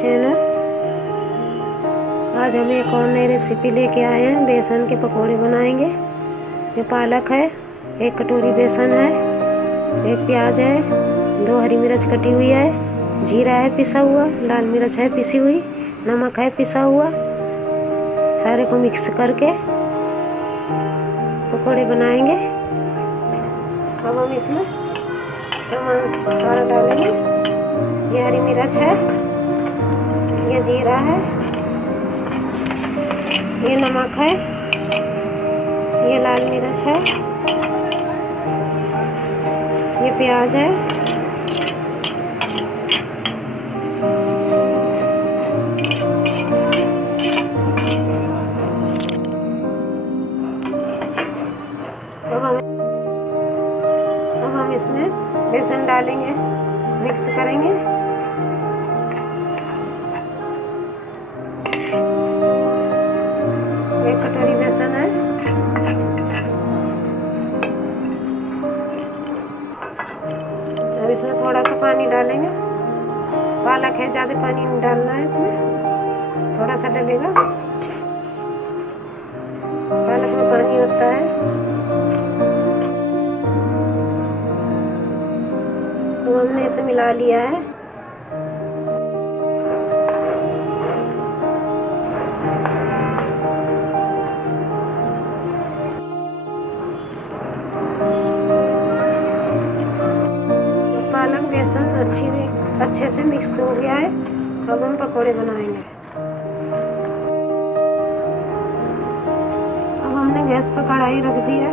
Channel. आज हम एक और नई रेसिपी लेके आए हैं। बेसन के पकोड़े बनाएंगे। ये पालक है, 1 कटोरी बेसन है, 1 प्याज है, 2 हरी मिर्च कटी हुई है, जीरा है पिसा हुआ, लाल मिर्च है पिसी हुई, नमक है पिसा हुआ। सारे को मिक्स करके पकोड़े बनाएंगे। अब हम इसमें सामान सारा डालेंगे। ये हरी मिर्च है, ये जीरा है, ये नमक है, ये लाल मिर्च है, ये प्याज है, अब हम इसमें बेसन डालेंगे, मिक्स करेंगे। एक कटोरी बेसन है। अब इसमें थोड़ा सा पानी डालेंगे। पालक है, ज़्यादा पानी नहीं डालना है इसमें, थोड़ा सा डलेगा। पालक में पानी होता है। तो हमने इसे मिला लिया है। पालक बेसन अच्छे से मिक्स हो गया है। अब हम पकोड़े बनाएंगे। अब हमने गैस पर कढ़ाई रख दी है,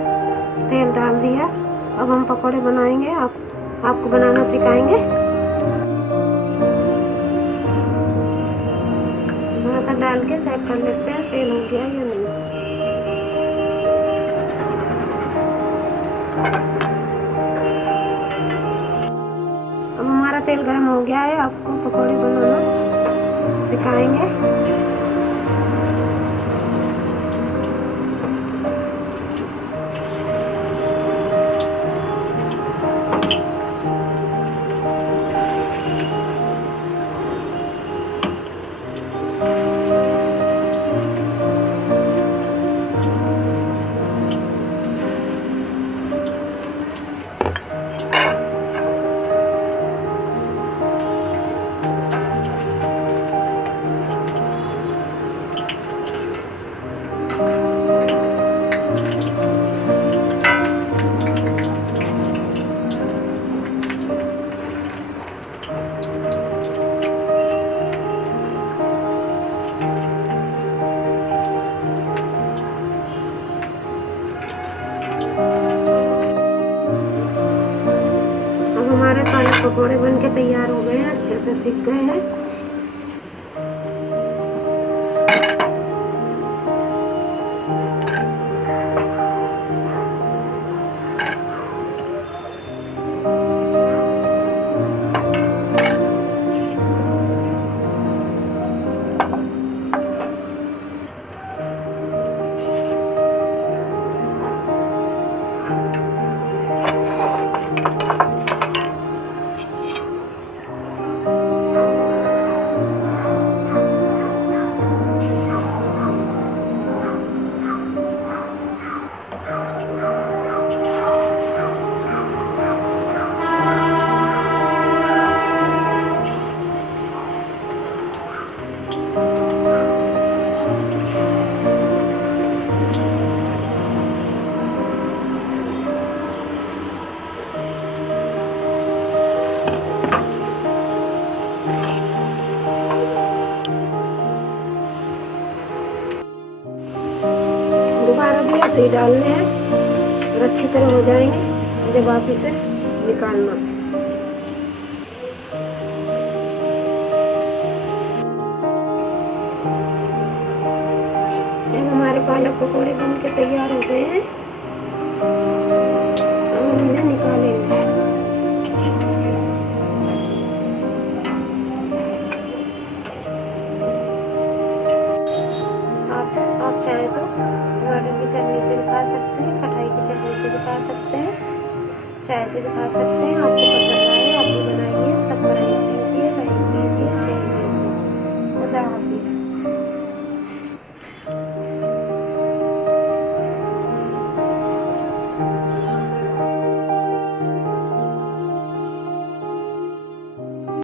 तेल डाल दिया। अब हम पकोड़े बनाएंगे। आपको बनाना सिखाएंगे। थोड़ा सा डाल के चेक कर लेते हैं तेल हो गया या नहीं। अब हमारा तेल गर्म हो गया है। आपको पकोड़े बनाना सिखाएंगे। हमारे पालक पकोड़े बन के तैयार हो गए हैं, अच्छे से सिक गए हैं। दोबारा भी ऐसे ही डालने हैं और अच्छी तरह हो जाएंगे जब आप इसे निकालना। जब हमारे पालक पकोड़े बन के तैयार हो गए हैं, अब हम इन्हें निकालेंगे। आप चाहे तो टमाटर की चटनी से भी खा सकते हैं, कढ़ाई की चटनी से भी खा सकते हैं, चाय से भी खा सकते हैं। आपको पसंद आए आप भी बनाइए, सब बनाइए।